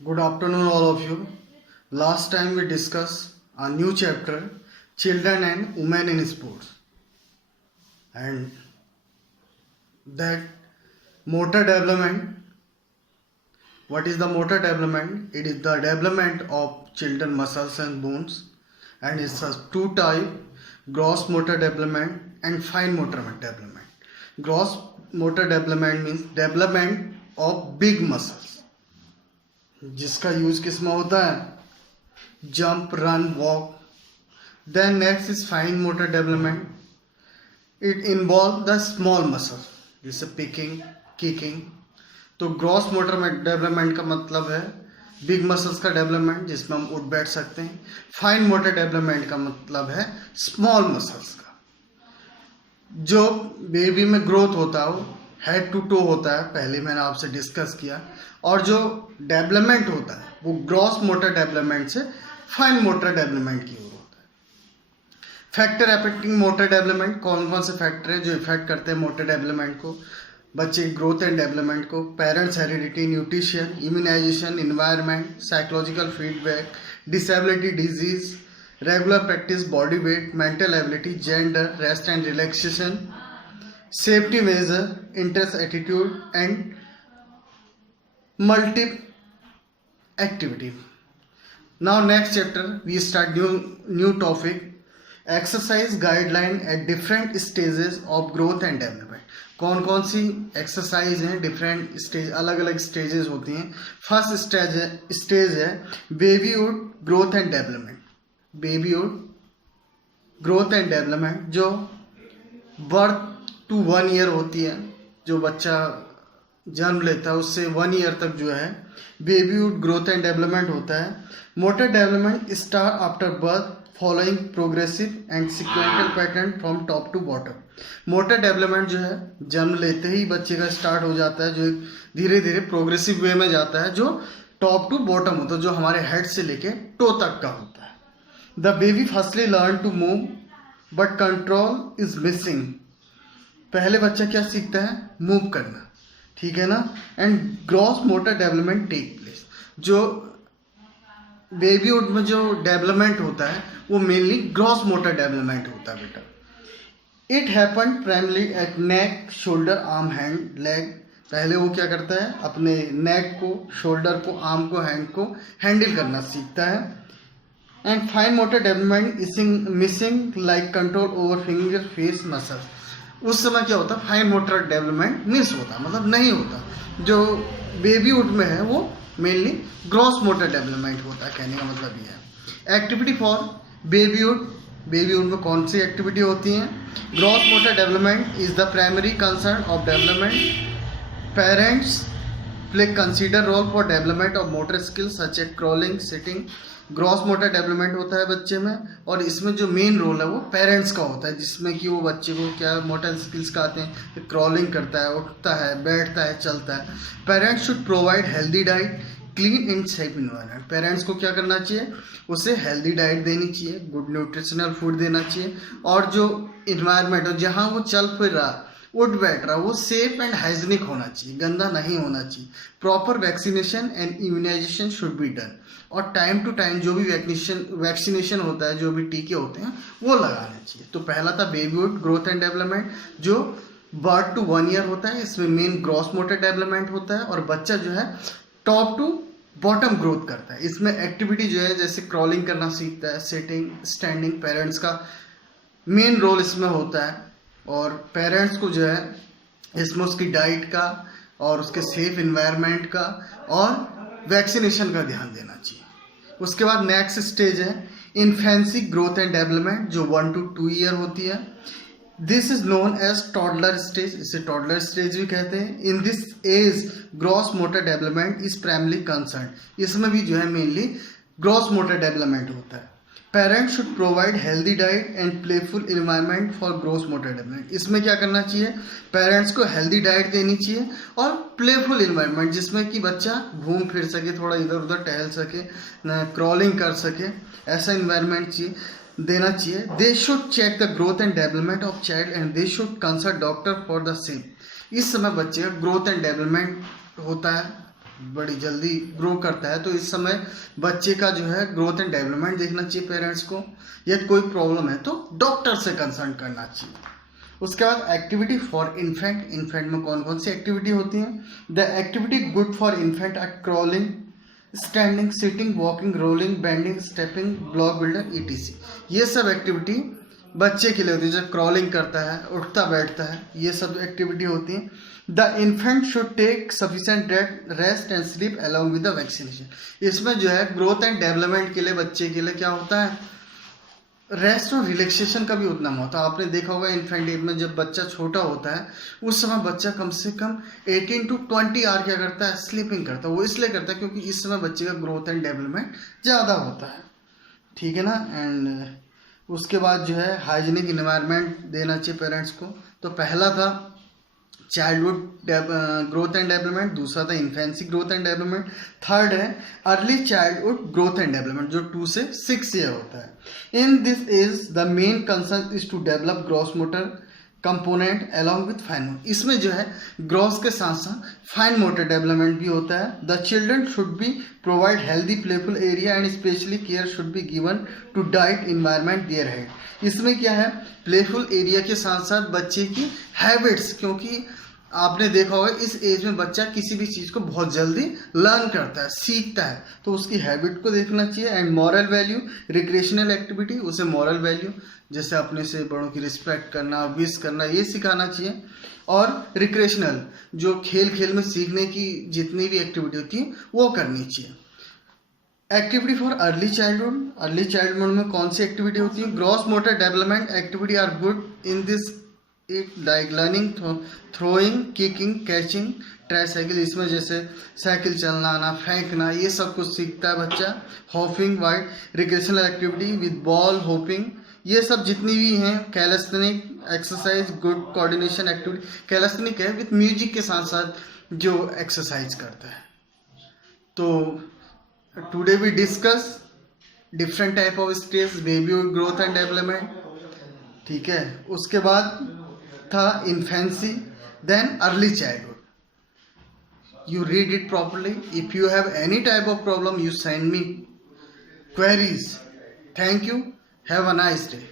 Good afternoon, all of you. Last time we discussed a new chapter, Children and Women in Sports, and that motor development. What is the motor development? It is the development of children muscles and bones, and it's a two type: gross motor development and fine motor development. Gross motor development means development of big muscles, जिसका use किस में होता है? Jump, run, walk. Then next is fine motor development. It involve the small muscle, जैसे picking, kicking. तो gross motor development का मतलब है बिग मसल्स का डेवलपमेंट, जिसमें हम उठ बैठ सकते हैं. फाइन मोटर डेवलपमेंट का मतलब है स्मॉल मसल्स का. जो बेबी में ग्रोथ होता है वो हेड टू टो होता है, पहले मैंने आपसे डिस्कस किया. और जो डेवलपमेंट होता है वो ग्रॉस मोटर डेवलपमेंट से फाइन मोटर डेवलपमेंट की ओर होता है. Factor affecting motor development. कौन कौन से फैक्टर है जो इफेक्ट करते हैं मोटर डेवलपमेंट को, बच्चे ग्रोथ एंड डेवलपमेंट को? Parents, heredity, nutrition, immunization, environment, psychological feedback, disability, disease, regular practice, body weight, mental ability, gender, rest and relaxation, safety measure, interest, attitude and multi activity. Now next chapter we start new topic, exercise guideline at different stages of growth and development. कौन कौन सी exercise हैं, different stage, अलग अलग stages होती हैं. First stage है babyhood growth and development. Babyhood growth and development जो birth to 1 year होती है, जो बच्चा जन्म लेता है उससे 1 ईयर तक जो है बेबीहुड ग्रोथ एंड डेवलपमेंट होता है. Motor development start after birth following progressive and sequential pattern from top to bottom. Motor development जो है जन्म लेते ही बच्चे का स्टार्ट हो जाता है, जो धीरे धीरे प्रोग्रेसिव वे में जाता है, जो टॉप टू बॉटम होता है, जो हमारे हेड से लेके टो तक का होता है. The baby firstly learn to move but control is missing. पहले बच्चा क्या सीखता है? मूव करना, ठीक है ना. And gross motor development take place. जो बेबीहुड में जो डेवलपमेंट होता है वो मेनली ग्रॉस मोटर डेवलपमेंट होता है बेटा. It happen primarily at neck, shoulder, arm, hand, leg. पहले वो क्या करता है? अपने नेक को, शोल्डर को, आर्म को, हैंड को हैंडल करना सीखता है. And fine motor development is missing like control over finger, face, muscles. उस समय क्या होता है? फाइन मोटर डेवलपमेंट मिस होता, मतलब नहीं होता. जो बेबीहुड में है वो मेनली ग्रॉस मोटर डेवलपमेंट होता है. कहने का मतलब ये है. Activity for babyhood. बेबीहुड में कौन सी एक्टिविटी होती हैं? Gross motor development is the primary concern of development. Parents play consider role for development of motor skills such as crawling, sitting. Gross motor development होता है बच्चे में, और इसमें जो मेन रोल है वो पेरेंट्स का होता है, जिसमें कि वो बच्चे को क्या मोटर स्किल्स का आते हैं, क्रॉलिंग करता है, उठता है, बैठता है, चलता है. Parents should provide healthy diet, clean and safe environment. Parents को क्या करना चाहिए? उसे हेल्दी डाइट देनी चाहिए, गुड न्यूट्रिशनल फूड देना चाहिए, और जो इन्वायरमेंट हो जहाँ वो चल फिर रहा, उठ बैठ रहा, वो सेफ एंड हाइजीनिक होना चाहिए, गंदा नहीं होना चाहिए. Proper vaccination and immunization should be done. और टाइम टू टाइम जो भी वैक्सीनेशन होता है, जो भी टीके होते हैं वो लगाने चाहिए. तो पहला था बेबीहुड ग्रोथ एंड डेवलपमेंट, जो बर्थ टू 1 ईयर होता है. इसमें मेन ग्रॉस मोटर डेवलपमेंट होता है, और बच्चा जो है टॉप टू बॉटम ग्रोथ करता है. इसमें एक्टिविटी जो है जैसे क्रॉलिंग करना सीखता है, सिटिंग, स्टैंडिंग. पेरेंट्स का मेन रोल इसमें होता है, और पेरेंट्स को जो है इसमें उसकी डाइट का और उसके सेफ इन्वायरमेंट का और वैक्सीनेशन का ध्यान देना चाहिए. उसके बाद नेक्स्ट स्टेज है इन्फेंसी ग्रोथ एंड डेवलपमेंट, जो 1 to 2 ईयर होती है. This is known as toddler stage. इसे टॉडलर स्टेज भी कहते हैं. In this age gross motor development is primarily concern. इसमें भी जो है मेनली ग्रॉस मोटर डेवलपमेंट होता है. Parents should provide healthy diet and playful environment for growth motor development. इसमें क्या करना चाहिए? पेरेंट्स को हेल्दी डाइट देनी चाहिए और प्लेफुल इन्वायरमेंट, जिसमें कि बच्चा घूम फिर सके, थोड़ा इधर उधर टहल सके, क्रॉलिंग कर सके, ऐसा इन्वायरमेंट चाहिए, देना चाहिए. They should check the growth and development of child and they should consult doctor for the same. इस समय बच्चे का ग्रोथ एंड डेवलपमेंट होता है, बड़ी जल्दी ग्रो करता है, तो इस समय बच्चे का जो है ग्रोथ एंड डेवलपमेंट देखना चाहिए पेरेंट्स को। यदि कोई प्रॉब्लम है तो डॉक्टर से कंसल्ट करना चाहिए। उसके बाद एक्टिविटी फॉर इन्फेंट। इन्फेंट में कौन कौन सी एक्टिविटी होती हैं? The activity good for infant are crawling, standing, sitting, walking, rolling, bending, stepping, block builder, ETC. ये सब एक्टिविटी बच्चे के लिए होती है। जब क्रॉलिंग करता है, उठता बैठता है, ये सब एक्टिविटी होती है। The infant should take sufficient rest and sleep along with the vaccination. इसमें जो है ग्रोथ एंड डेवलपमेंट के लिए बच्चे के लिए क्या होता है, रेस्ट और रिलैक्सेशन का भी उतना होता है। आपने देखा होगा इन्फेंट एज में जब बच्चा छोटा होता है उस समय बच्चा कम से कम 18 to 20 आवर क्या करता है, स्लीपिंग करता है। वो इसलिए करता है क्योंकि इस समय बच्चे का ग्रोथ एंड डेवलपमेंट ज़्यादा होता है, ठीक है ना। एंड उसके बाद जो है हाइजीनिक इन्वायरमेंट देना चाहिए पेरेंट्स को। तो पहला था चाइल्डहुड ग्रोथ एंड डेवलपमेंट, दूसरा था infancy growth and development, third है early childhood growth and development जो 2 से 6 ईयर होता है। In this is the main concern is to develop gross motor component along with fine motor. इसमें जो है ग्रॉस के साथ साथ फाइन मोटर डेवलपमेंट भी होता है। The children should be provide healthy playful area and specially care should be given to diet environment their head. इसमें क्या है, प्लेफुल एरिया के साथ साथ बच्चे की हैबिट्स, क्योंकि आपने देखा होगा इस एज में बच्चा किसी भी चीज़ को बहुत जल्दी लर्न करता है, सीखता है, तो उसकी हैबिट को देखना चाहिए। And moral value, recreational activity, उसे मॉरल वैल्यू जैसे अपने से बड़ों की रिस्पेक्ट करना, विश करना, ये सिखाना चाहिए। और रिक्रिएशनल जो खेल खेल में सीखने की जितनी भी एक्टिविटी होती है वो करनी चाहिए। Activity for early childhood. Early childhood में कौन सी एक्टिविटी होती है? Gross motor development activity are good in this एक like learning, throwing, kicking, catching, tricycle. इसमें जैसे साइकिल चलाना, फेंकना, ये सब कुछ सीखता है बच्चा। Hopping, wide recreational activity with ball, hopping, ये सब जितनी भी हैं। कैलेस्थेनिक एक्सरसाइज, गुड कोऑर्डिनेशन एक्टिविटी। कैलेस्थेनिक है विथ म्यूजिक के साथ साथ जो एक्सरसाइज करता है। तो today we discuss different type of stage baby growth and development, ठीक है। उसके बाद था infancy, then early childhood. You read it properly. If you have any type of problem, you send me queries. Thank you. Have a nice day.